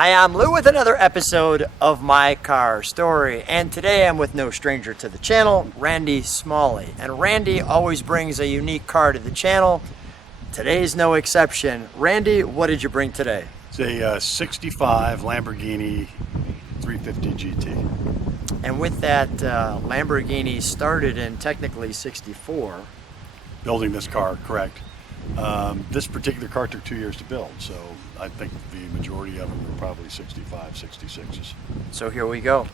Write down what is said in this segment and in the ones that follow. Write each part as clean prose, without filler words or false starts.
Hi, I'm Lou with another episode of My Car Story, and today I'm with no stranger to the channel, Randy Smalley. And Randy always brings a unique car to the channel. Today's no exception. Randy, what did you bring today? It's a 65 Lamborghini 350 GT. And with that, Lamborghini started in technically 64. Building this car, correct. This particular car took 2 years to build, so I think the majority of them were probably 65, 66s. So here we go.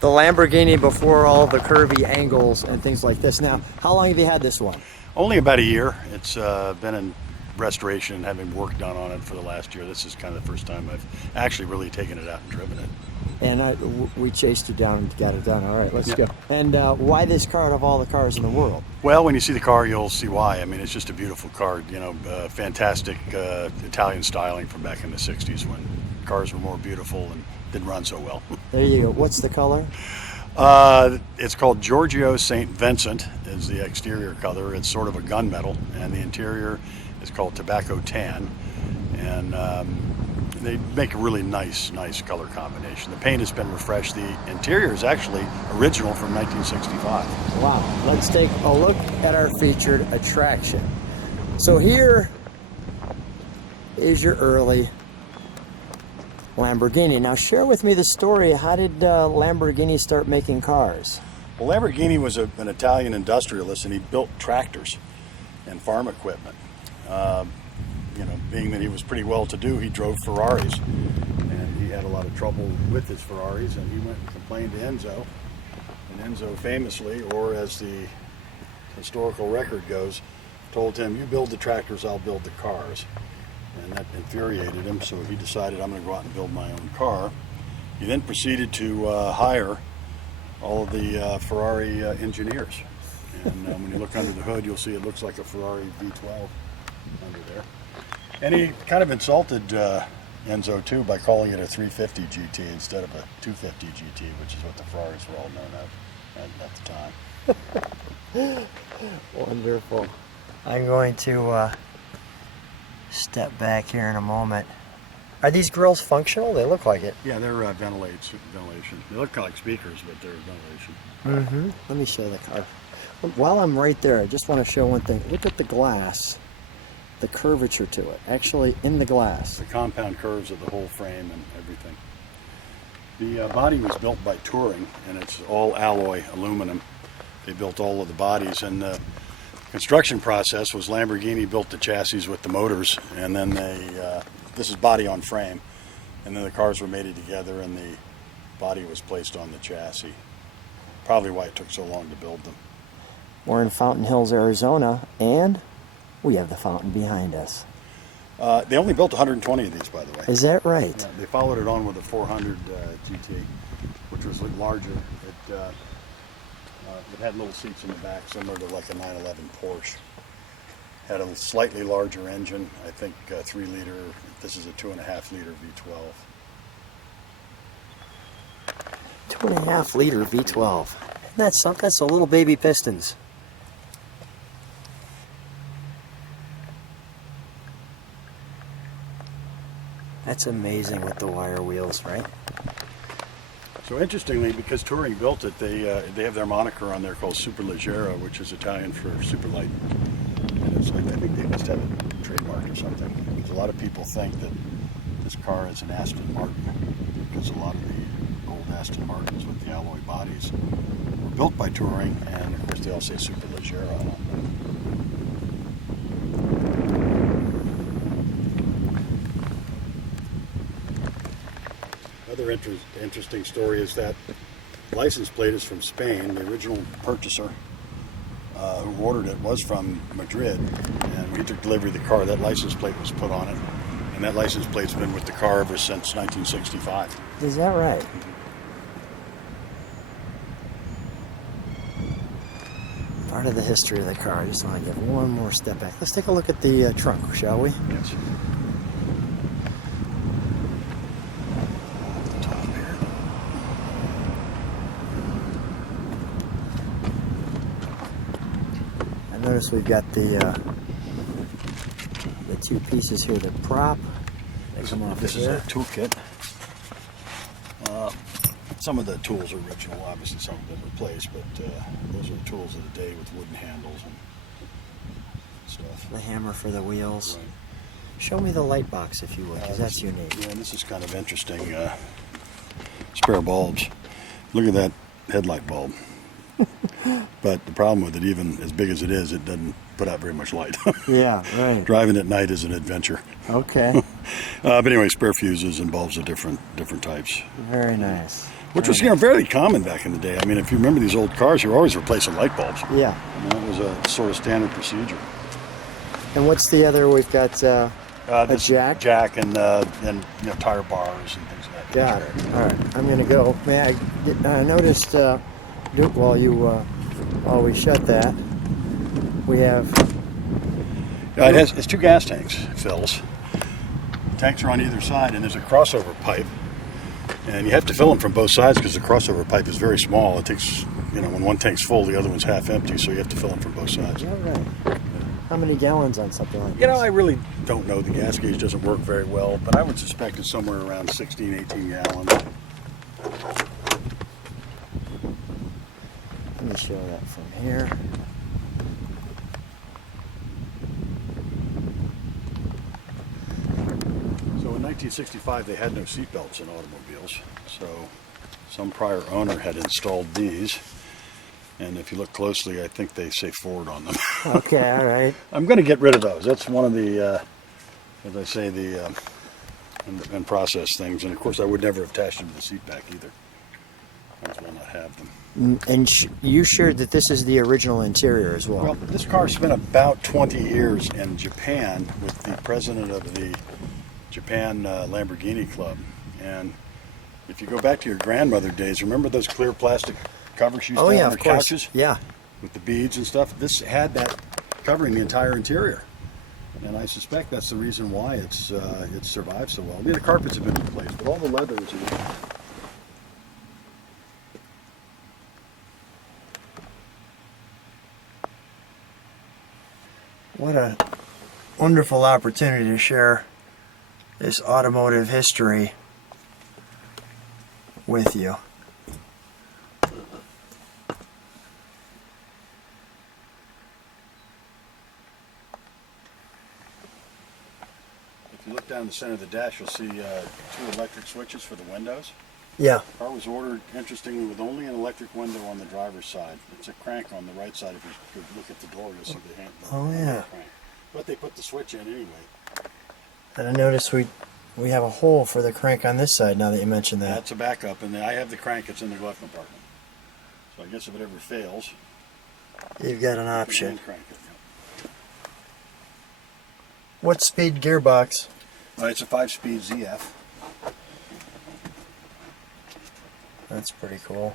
The Lamborghini before all the curvy angles and things like this. Now, how long have you had this one? Only about a year. It's been in restoration, having work done on it for the last year. This is kind of the first time I've actually really taken it out and driven it. And we chased you down and got it done. All right, let's go. And why this car out of all the cars in the world? Well, when you see the car, you'll see why. I mean, it's just a beautiful car. You know, fantastic Italian styling from back in the 60s when cars were more beautiful and didn't run so well. There you go. What's the color? It's called Grigio Saint-Vincent is the exterior color. It's sort of a gunmetal, and the interior is called tobacco tan. And they make a really nice color combination. The paint has been refreshed. The interior is actually original from 1965. Wow. Let's take a look at our featured attraction. So here is your early Lamborghini. Now share with me the story. How did Lamborghini start making cars? Well, Lamborghini was an Italian industrialist, and he built tractors and farm equipment. You know, being that he was pretty well-to-do, he drove Ferraris, and he had a lot of trouble with his Ferraris, and he went and complained to Enzo, and Enzo famously, or as the historical record goes, told him, "You build the tractors, I'll build the cars," and that infuriated him, so he decided, "I'm going to go out and build my own car." He then proceeded to hire all of the Ferrari engineers, and when you look under the hood, you'll see it looks like a Ferrari V12 under there. And he kind of insulted Enzo too by calling it a 350 GT instead of a 250 GT, which is what the Ferraris were all known as at the time. Wonderful. I'm going to step back here in a moment. Are these grills functional? They look like it. Yeah, they're ventilation. They look kind of like speakers, but they're ventilation. Mm-hmm. Let me show the car. While I'm right there, I just want to show one thing. Look at the glass. The curvature to it, actually in the glass. The compound curves of the whole frame and everything. The body was built by Touring, and it's all alloy aluminum. They built all of the bodies, and the construction process was Lamborghini built the chassis with the motors, and then this is body on frame, and then the cars were mated together and the body was placed on the chassis. Probably why it took so long to build them. We're in Fountain Hills, Arizona, and we have the fountain behind us. They only built 120 of these, by the way. Is that right? Yeah, they followed it on with a 400 GT, which was larger. It had little seats in the back, similar to like a 911 Porsche. Had a slightly larger engine, I think 3 liter. This is a 2.5 liter V12. 2.5 liter V12. That's something. That's a little baby pistons. That's amazing with the wire wheels, right? So interestingly, because Touring built it, they have their moniker on there called Superleggera, which is Italian for super light. And it's like, I think they must have it trademarked or something. Because a lot of people think that this car is an Aston Martin, because a lot of the old Aston Martins with the alloy bodies were built by Touring, and of course they all say Superleggera on them. Another interesting story is that license plate is from Spain. The original purchaser who ordered it was from Madrid, and when he took delivery of the car, that license plate was put on it, and that license plate's been with the car ever since 1965. Is that right? Part of the history of the car. I just want to give one more step back. Let's take a look at the trunk, shall we? Yes. Notice we've got the two pieces here, the prop, come off This of is here. a toolkit. Some of the tools are original, obviously some have been replaced, but those are the tools of the day with wooden handles and stuff. The hammer for the wheels. Right. Show me the light box if you would, because that's unique. Yeah, this is kind of interesting. Spare bulbs. Look at that headlight bulb. But the problem with it, even as big as it is, it doesn't put out very much light. Yeah, right. Driving at night is an adventure. Okay. But anyway, spare fuses and bulbs of different types. Very nice. Which was, very common back in the day. I mean, if you remember these old cars, you were always replacing light bulbs. Yeah. And that was a sort of standard procedure. And what's the other? We've got a jack. Jack and tire bars and things like that. Got it. All right. I'm gonna go. May I noticed while we shut that, we have. It's 2 gas tanks. Fills. Tanks are on either side, and there's a crossover pipe. And you have to fill them from both sides because the crossover pipe is very small. It takes, when one tank's full, the other one's half empty, so you have to fill them from both sides. Yeah, right. How many gallons on something like this? I really don't know. The gas gauge doesn't work very well, but I would suspect it's somewhere around 16, 18 gallons. Let me show that from here. So in 1965, they had no seatbelts in automobiles, so some prior owner had installed these. And if you look closely, I think they say Ford on them. Okay, all right. I'm going to get rid of those. That's one of the, as I say, the in process things. And of course, I would never attach them to the seat back either. Might as well not have them. And you shared that this is the original interior as well. Well, this car spent about 20 years in Japan with the president of the Japan Lamborghini Club. And if you go back to your grandmother days, remember those clear plastic covers she used to have on her couches? Yeah. With the beads and stuff. This had that covering the entire interior. And I suspect that's the reason why it's survived so well. I mean, the carpets have been replaced, but all the leather is in. What a wonderful opportunity to share this automotive history with you. If you look down the center of the dash, you'll see 2 electric switches for the windows. Yeah. The car was ordered, interestingly, with only an electric window on the driver's side. It's a crank on the right side. If you look at the door, you'll see the hand. Oh, yeah. Crank. But they put the switch in anyway. And I noticed we have a hole for the crank on this side now that you mentioned that. That's a backup, and I have the crank. It's in the glove compartment. So I guess if it ever fails, You've got an you option. can crank it. What speed gearbox? It's a 5-speed ZF. That's pretty cool.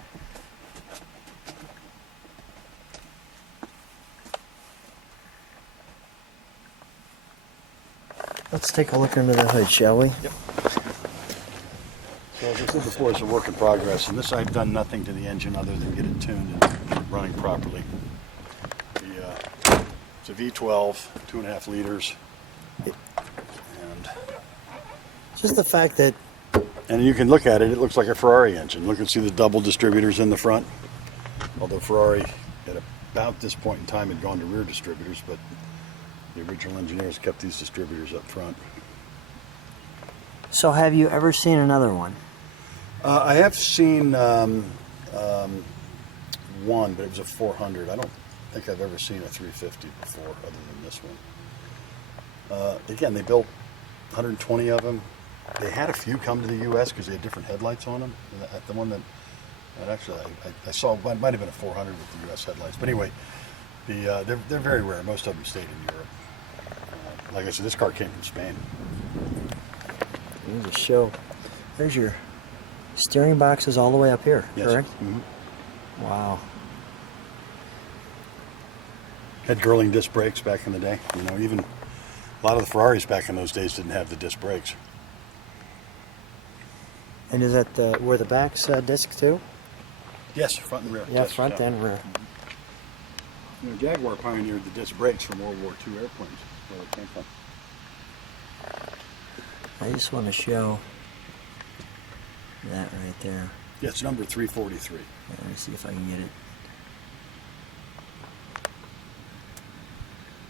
Let's take a look under the hood, shall we? Yep. So as I said before, it's a work in progress, and this I've done nothing to the engine other than get it tuned and running properly. It's a V12, 2.5 liters, and Just the fact that you can look at it. It looks like a Ferrari engine. Look and see the double distributors in the front. Although Ferrari at about this point in time had gone to rear distributors, but the original engineers kept these distributors up front. So have you ever seen another one? I have seen one, but it was a 400. I don't think I've ever seen a 350 before, other than this one. Again, they built 120 of them. They had a few come to the U.S. because they had different headlights on them. The one that actually I saw might have been a 400 with the U.S. headlights. But anyway, they're very rare. Most of them stayed in Europe. Like I said, this car came from Spain. There's a show. There's your steering boxes all the way up here, Yes. correct? Mm-hmm. Wow. Had Girling disc brakes back in the day. Even a lot of the Ferraris back in those days didn't have the disc brakes. And is that were the backs disc too? Yes, front and rear. Yeah, Yes, front yeah. and rear. Jaguar pioneered the disc brakes from World War II airplanes. Where it came from. I just want to show that right there. Yeah, it's number 343. Yeah, let me see if I can get it.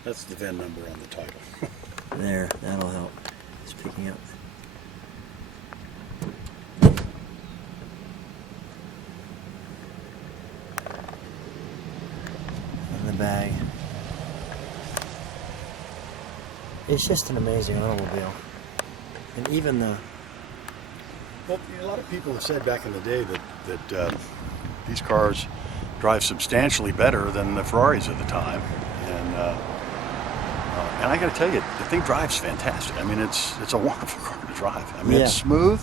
That's the VIN number on the title. There, that'll help. It's picking up. In the bag. It's just an amazing automobile. And even the... Well, a lot of people have said back in the day that these cars drive substantially better than the Ferraris of the time. And I got to tell you, the thing drives fantastic. I mean, it's a wonderful car to drive. I mean, it's smooth.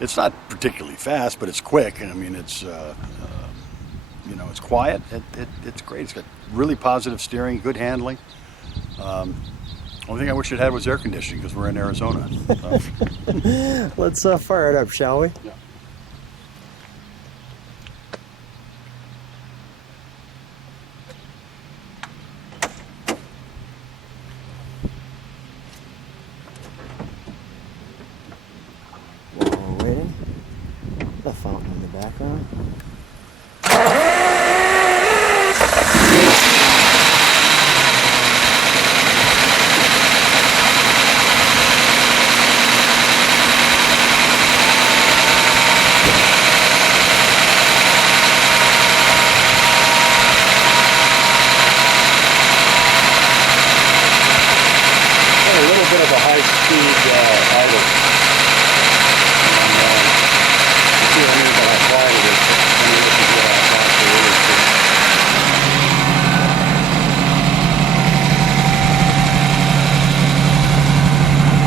It's not particularly fast, but it's quick. And I mean, it's you know, it's quiet. It's great. It's got really positive steering, good handling. Only thing I wish it had was air conditioning because we're in Arizona. So. Let's fire it up, shall we? Yeah. While we're waiting, the fountain in the background.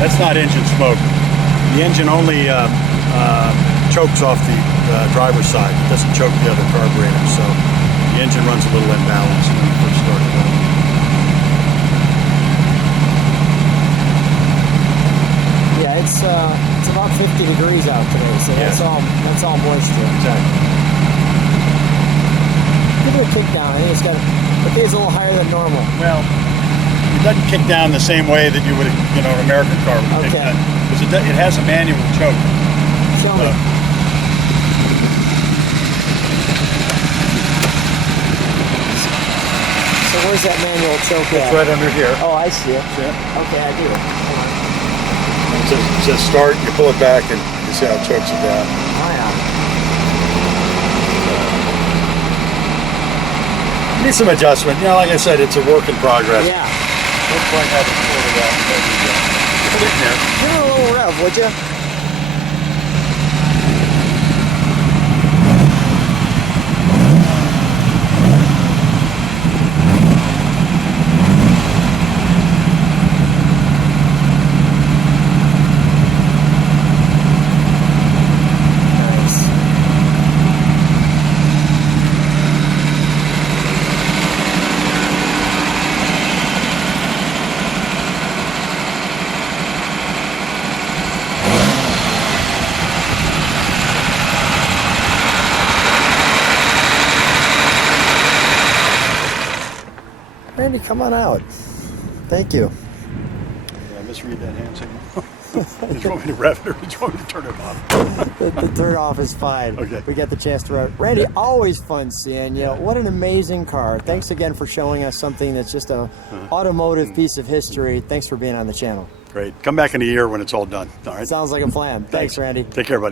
That's not engine smoke. The engine only chokes off the driver's side. It doesn't choke the other carburetor, so the engine runs a little imbalanced when you first start it up. Yeah, it's about 50 degrees out today, so Yeah. that's all moisture. Exactly. Give it a kick down. I think it's a little higher than normal. Well, it doesn't kick down the same way that you would, you know, an American car would kick Okay. down. Because it has a manual choke. Show me. So where's that manual choke It's at? right under here. Oh, I see it. See it? Okay, I do. It says start, you pull it back, and you see how it chokes it down. Oh, yeah. Need some adjustment. You know, like I said, it's a work in progress. Yeah. Don't quite have it sorted out. Put it in there. Give it a little rev, would you? Nice. Randy, come on out. Thank you. Did I misread that hand signal? Did you want me to rev it or did you want me to turn it off? The turn off is fine. Okay. We got the chance to run. Randy, always fun seeing you. What an amazing car. Thanks again for showing us something that's just a automotive piece of history. Thanks for being on the channel. Great. Come back in a year when it's all done. All right. Sounds like a plan. Thanks, Randy. Take care, buddy.